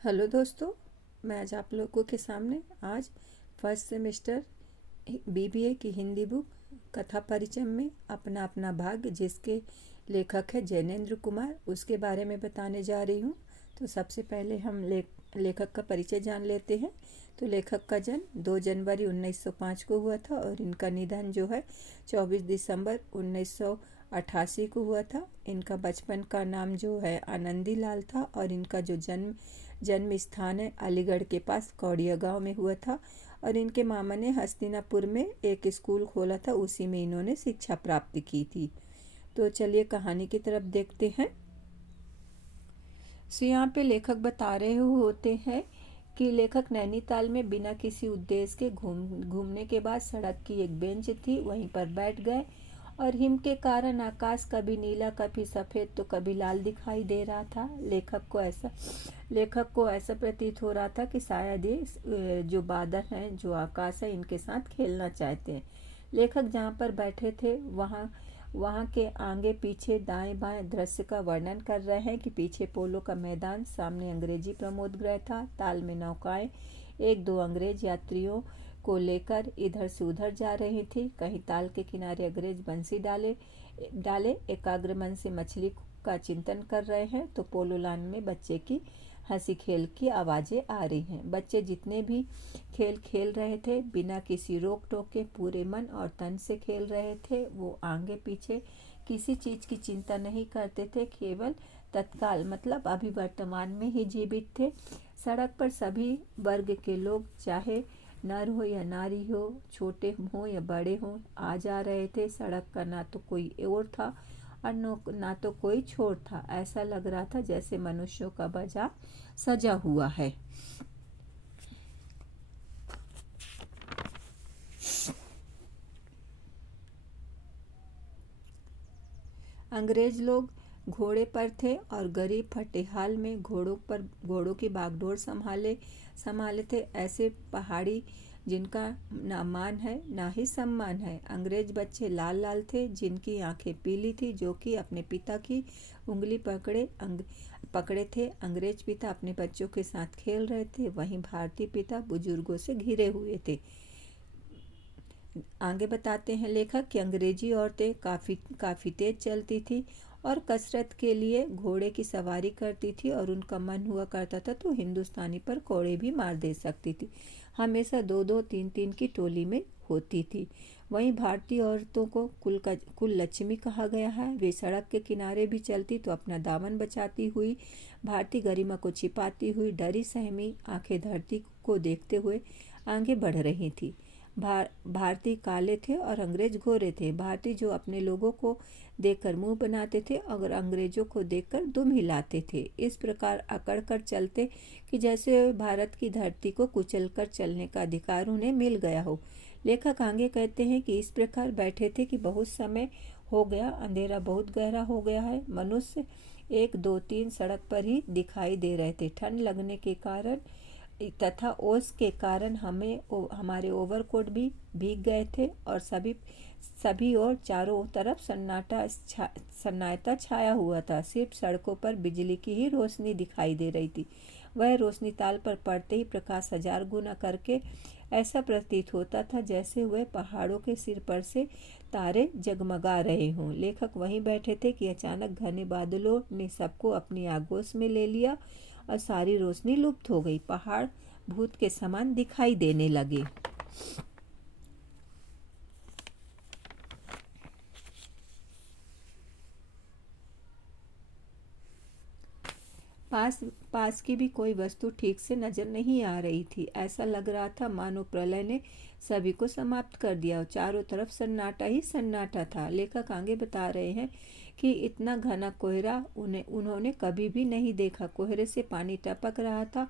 Hello दोस्तों, मैं आज आप लोगों के सामने आज फर्स्ट सेमेस्टर बीबीए की हिंदी बुक कथा परिचय में अपना अपना भाग्य, जिसके लेखक है जैनेंद्र कुमार, उसके बारे में बताने जा रही हूँ। तो सबसे पहले हम लेखक का परिचय जान लेते हैं। तो लेखक का जन्म 2 जनवरी 1905 को हुआ था और इनका निधन जो है 24 दिसंबर 1988 को हुआ था। इनका बचपन का नाम जो है आनंदी लाल था और इनका जो जन्म स्थान है अलीगढ़ के पास कौड़िया गांव में हुआ था। और इनके मामा ने हस्तिनापुर में एक स्कूल खोला था, उसी में इन्होंने शिक्षा प्राप्त की थी। तो चलिए कहानी की तरफ देखते हैं। सो यहाँ पे लेखक बता रहे होते हैं कि लेखक नैनीताल में बिना किसी उद्देश्य के घूमने के बाद सड़क की एक बेंच थी, वहीं पर बैठ गए और हिम के कारण आकाश कभी नीला कभी सफ़ेद तो कभी लाल दिखाई दे रहा था। लेखक को ऐसा प्रतीत हो रहा था कि शायद ये जो बादल हैं, जो आकाश है, इनके साथ खेलना चाहते हैं। लेखक जहाँ पर बैठे थे वहाँ के आगे पीछे दाएं बाएं दृश्य का वर्णन कर रहे हैं कि पीछे पोलो का मैदान, सामने अंग्रेजी प्रमोद गृह था, ताल में नौकाएं एक दो अंग्रेज यात्रियों को लेकर इधर से उधर जा रही थी। कहीं ताल के किनारे अंग्रेज बंसी डाले डाले एकाग्र मन से मछली का चिंतन कर रहे हैं, तो पोलो लान में बच्चे की हंसी खेल की आवाज़ें आ रही हैं। बच्चे जितने भी खेल खेल रहे थे बिना किसी रोक टोक के पूरे मन और तन से खेल रहे थे। वो आगे पीछे किसी चीज़ की चिंता नहीं करते थे, केवल तत्काल मतलब अभी वर्तमान में ही जीवित थे। सड़क पर सभी वर्ग के लोग, चाहे नर हो या नारी हो, छोटे हो या बड़े हो, आ जा रहे थे। सड़क का ना तो कोई ओर था और ना तो कोई छोर था। ऐसा लग रहा था जैसे मनुष्यों का बाजार सजा हुआ है। अंग्रेज लोग घोड़े पर थे और गरीब फटेहाल में घोड़ों की बागडोर संभाले थे। ऐसे पहाड़ी जिनका ना मान है ना ही सम्मान है। अंग्रेज बच्चे लाल लाल थे, जिनकी आंखें पीली थी, जो कि अपने पिता की उंगली पकड़े थे। अंग्रेज पिता अपने बच्चों के साथ खेल रहे थे, वहीं भारतीय पिता बुजुर्गों से घिरे हुए थे। आगे बताते हैं लेखक कि अंग्रेजी औरतें काफ़ी तेज चलती थी और कसरत के लिए घोड़े की सवारी करती थी, और उनका मन हुआ करता था तो हिंदुस्तानी पर कोड़े भी मार दे सकती थी। हमेशा दो दो तीन तीन की टोली में होती थी। वहीं भारतीय औरतों को कुल लक्ष्मी कहा गया है। वे सड़क के किनारे भी चलती तो अपना दामन बचाती हुई, भारतीय गरिमा को छिपाती हुई, डरी सहमी आंखें धरती को देखते हुए आगे बढ़ रही थी। भारतीय काले थे और अंग्रेज गोरे थे। भारतीय जो अपने लोगों को देखकर मुंह बनाते थे और अंग्रेजों को देखकर दुम हिलाते थे। इस प्रकार अकड़ कर चलते कि जैसे भारत की धरती को कुचलकर चलने का अधिकार उन्हें मिल गया हो। लेखक आगे कहते हैं कि इस प्रकार बैठे थे कि बहुत समय हो गया, अंधेरा बहुत गहरा हो गया है। मनुष्य 1 2 3 सड़क पर ही दिखाई दे रहे थे। ठंड लगने के कारण तथा ओस के कारण हमारे ओवरकोट भी भीग गए थे और सभी और चारों तरफ सन्नाटा छाया हुआ था। सिर्फ सड़कों पर बिजली की ही रोशनी दिखाई दे रही थी। वह रोशनी ताल पर पड़ते ही प्रकाश 1000 गुना करके ऐसा प्रतीत होता था जैसे वह पहाड़ों के सिर पर से तारे जगमगा रहे हों। लेखक वहीं बैठे थे कि अचानक घने बादलों ने सबको अपनी आगोश में ले लिया और सारी रोशनी लुप्त हो गई। पहाड़ भूत के समान दिखाई देने लगे। पास की भी कोई वस्तु ठीक से नजर नहीं आ रही थी। ऐसा लग रहा था मानो प्रलय ने सभी को समाप्त कर दिया और चारों तरफ सन्नाटा ही सन्नाटा था। लेखक आगे बता रहे हैं कि इतना घना कोहरा उन्होंने कभी भी नहीं देखा। कोहरे से पानी टपक रहा था।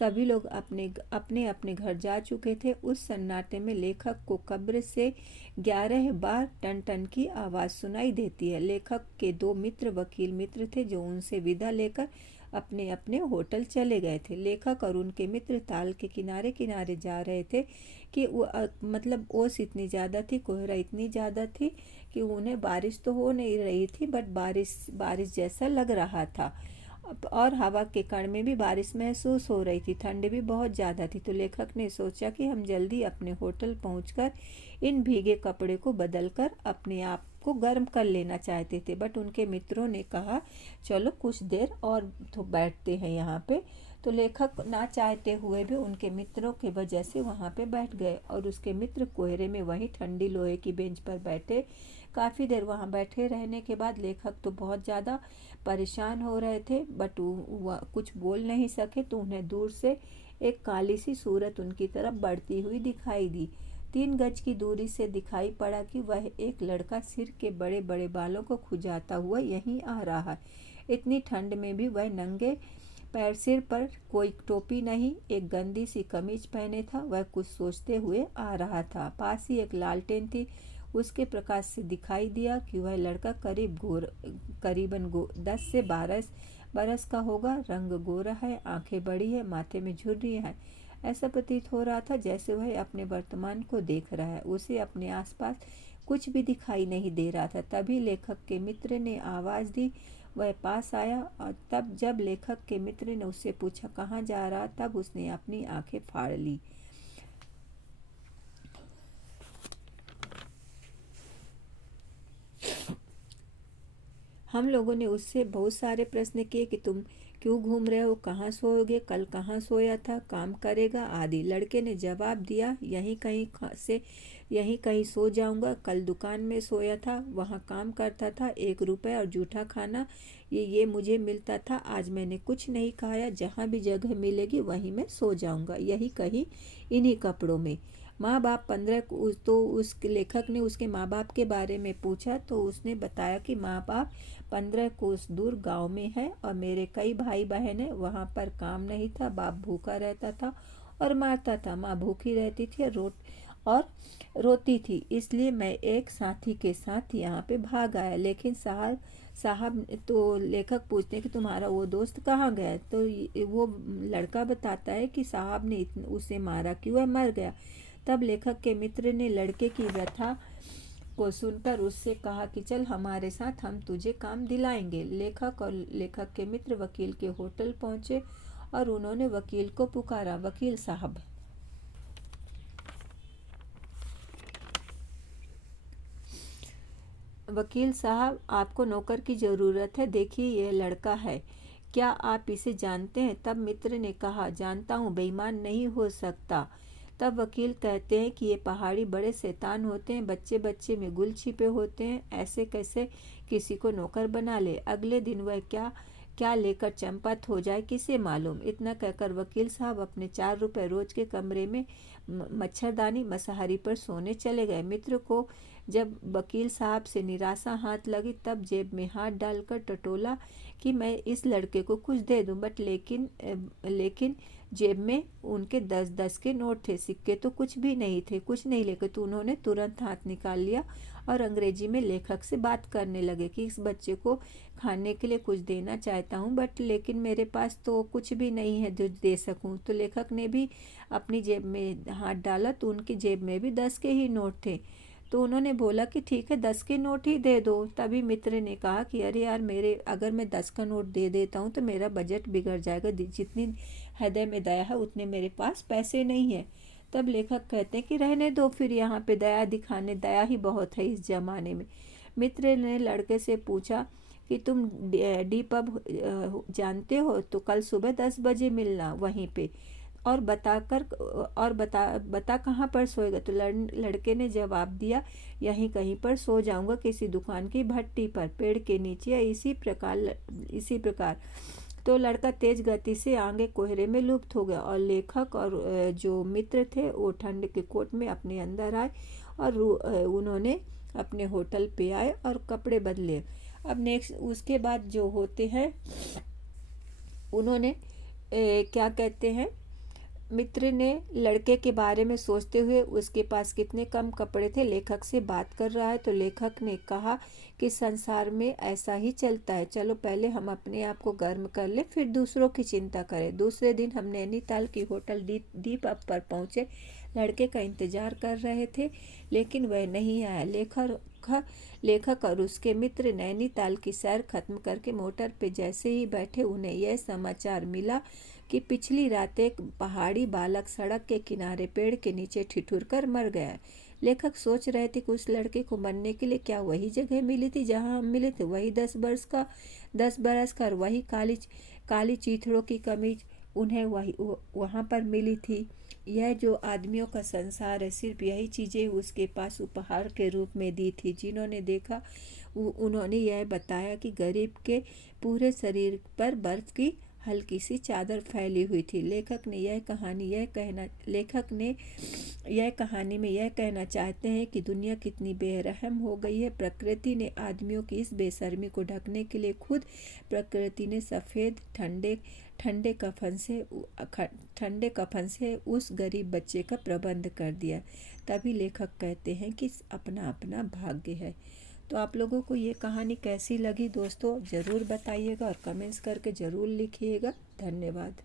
सभी लोग अपने अपने घर जा चुके थे। उस सन्नाटे में लेखक को कब्र से 11 बार टन टन की आवाज़ सुनाई देती है। लेखक के 2 वकील मित्र थे, जो उनसे विदा लेकर अपने अपने होटल चले गए थे। लेखक और उनके मित्र ताल के किनारे किनारे जा रहे थे कि मतलब ओस इतनी ज़्यादा थी, कोहरा इतनी ज़्यादा थी कि उन्हें बारिश तो हो नहीं रही थी, बट बारिश जैसा लग रहा था। और हवा के कण में भी बारिश महसूस हो रही थी। ठंड भी बहुत ज़्यादा थी। तो लेखक ने सोचा कि हम जल्दी अपने होटल पहुंचकर इन भीगे कपड़े को बदलकर अपने आप को गर्म कर लेना चाहते थे। बट उनके मित्रों ने कहा चलो कुछ देर और तो बैठते हैं यहाँ पे। तो लेखक ना चाहते हुए भी उनके मित्रों के वजह से वहाँ पे बैठ गए और उसके मित्र कोहरे में वहीं ठंडी लोहे की बेंच पर बैठे। काफ़ी देर वहाँ बैठे रहने के बाद लेखक तो बहुत ज़्यादा परेशान हो रहे थे, बट वो कुछ बोल नहीं सके। तो उन्हें दूर से एक काली सी सूरत उनकी तरफ बढ़ती हुई दिखाई दी। 3 गज की दूरी से दिखाई पड़ा कि वह एक लड़का सिर के बड़े बड़े बालों को खुजाता हुआ यहीं आ रहा है। इतनी ठंड में भी वह नंगे पैर, सिर पर कोई टोपी नहीं, एक गंदी सी कमीज पहने था। वह कुछ सोचते हुए आ रहा था। पास ही एक लालटेन थी। उसके प्रकाश से दिखाई दिया कि वह लड़का करीबन 10 से 12 बरस का होगा। रंग गोरा है, आंखें बड़ी है, माथे में झुर्रियाँ हैं। ऐसा प्रतीत हो रहा था जैसे वह अपने वर्तमान को देख रहा है। उसे अपने आसपास कुछ भी दिखाई नहीं दे रहा था। तभी लेखक के मित्र ने आवाज़ दी। वह पास आया और तब जब लेखक के मित्र ने उससे पूछा कहाँ जा रहा, तब उसने अपनी आंखें फाड़ ली। हम लोगों ने उससे बहुत सारे प्रश्न किए कि तुम क्यों घूम रहे हो, कहाँ सोओगे, कल कहाँ सोया था, काम करेगा आदि। लड़के ने जवाब दिया यहीं कहीं सो जाऊंगा। कल दुकान में सोया था, वहाँ काम करता था। 1 रुपये और जूठा खाना ये मुझे मिलता था। आज मैंने कुछ नहीं खाया। जहाँ भी जगह मिलेगी वहीं मैं सो जाऊंगा, यही कहीं इन्हीं कपड़ों में। माँ बाप 15 तो उस लेखक ने उसके माँ बाप के बारे में पूछा तो उसने बताया कि माँ बाप 15 कोस दूर गांव में है और मेरे कई भाई बहन हैं। वहाँ पर काम नहीं था। बाप भूखा रहता था और मारता था। माँ भूखी रहती थी और रोती थी। इसलिए मैं एक साथी के साथ यहाँ पे भाग आया। लेकिन साहब तो लेखक पूछते हैं कि तुम्हारा वो दोस्त कहाँ गया। तो वो लड़का बताता है कि साहब ने उसे मारा कि वह मर गया। तब लेखक के मित्र ने लड़के की व्यथा को सुनकर उससे कहा कि चल हमारे साथ, हम तुझे काम दिलाएंगे। लेखक और लेखक के मित्र वकील के होटल पहुंचे और उन्होंने वकील को पुकारा। वकील साहब, आपको नौकर की ज़रूरत है। देखिए यह लड़का है, क्या आप इसे जानते हैं? तब मित्र ने कहा जानता हूँ, बेईमान नहीं हो सकता। तब वकील कहते हैं कि ये पहाड़ी बड़े शैतान होते हैं, बच्चे बच्चे में गुल छिपे होते हैं, ऐसे कैसे किसी को नौकर बना ले। अगले दिन वह क्या क्या लेकर चंपत हो जाए किसे मालूम। इतना कहकर वकील साहब अपने 4 रुपये रोज के कमरे में मच्छरदानी मसहरी पर सोने चले गए। मित्र को जब वकील साहब से निराशा हाथ लगी तब जेब में हाथ डालकर टटोला कि मैं इस लड़के को कुछ दे दूं। बट लेकिन जेब में उनके 10-10 के नोट थे, सिक्के तो कुछ भी नहीं थे। कुछ नहीं लेकर तो उन्होंने तुरंत हाथ निकाल लिया और अंग्रेजी में लेखक से बात करने लगे कि इस बच्चे को खाने के लिए कुछ देना चाहता हूँ, बट लेकिन मेरे पास तो कुछ भी नहीं है जो दे सकूँ। तो लेखक ने भी अपनी जेब में हाथ डाला तो उनकी जेब में भी 10 के ही नोट थे। तो उन्होंने बोला कि ठीक है 10 के नोट ही दे दो। तभी मित्र ने कहा कि अरे यार, अगर मैं 10 का नोट दे देता हूँ तो मेरा बजट बिगड़ जाएगा। जितनी हृदय में दया है उतने मेरे पास पैसे नहीं है। तब लेखक कहते हैं कि रहने दो, फिर यहाँ पे दया ही बहुत है इस जमाने में। मित्र ने लड़के से पूछा कि तुम डी पब जानते हो, तो कल सुबह 10 बजे मिलना वहीं पे, और बता कहाँ पर सोएगा। तो लड़के ने जवाब दिया यहीं कहीं पर सो जाऊंगा, किसी दुकान की भट्टी पर, पेड़ के नीचे, या इसी प्रकार। तो लड़का तेज गति से आगे कोहरे में लुप्त हो गया और लेखक और जो मित्र थे वो ठंड के कोट में अपने अंदर आए और उन्होंने अपने होटल पे आए और कपड़े बदले। अब नेक्स्ट उसके बाद जो होते हैं, उन्होंने क्या कहते हैं, मित्र ने लड़के के बारे में सोचते हुए उसके पास कितने कम कपड़े थे लेखक से बात कर रहा है। तो लेखक ने कहा कि संसार में ऐसा ही चलता है, चलो पहले हम अपने आप को गर्म कर ले, फिर दूसरों की चिंता करें। दूसरे दिन हम नैनीताल की होटल दीप अप पर पहुंचे। लड़के का इंतजार कर रहे थे लेकिन वह नहीं आया। लेखक और उसके मित्र नैनीताल की सैर खत्म करके मोटर पे जैसे ही बैठे, उन्हें यह समाचार मिला कि पिछली रात एक पहाड़ी बालक सड़क के किनारे पेड़ के नीचे ठिठुर कर मर गया। लेखक सोच रहे थे कि उस लड़के को मरने के लिए क्या वही जगह मिली थी जहां हम मिले थे, वही 10 बरस का और वही काली चीथड़ों की कमीज उन्हें वहां पर मिली थी। यह जो आदमियों का संसार है, सिर्फ यही चीज़ें उसके पास उपहार के रूप में दी थी। जिन्होंने देखा उन्होंने यह बताया कि गरीब के पूरे शरीर पर बर्फ की हल्की सी चादर फैली हुई थी। लेखक ने यह कहानी में यह कहना चाहते हैं कि दुनिया कितनी बेरहम हो गई है। प्रकृति ने आदमियों की इस बेशर्मी को ढकने के लिए खुद प्रकृति ने सफ़ेद ठंडे कफन से उस गरीब बच्चे का प्रबंध कर दिया। तभी लेखक कहते हैं कि अपना अपना भाग्य है। तो आप लोगों को ये कहानी कैसी लगी दोस्तों, ज़रूर बताइएगा और कमेंट्स करके ज़रूर लिखिएगा। धन्यवाद।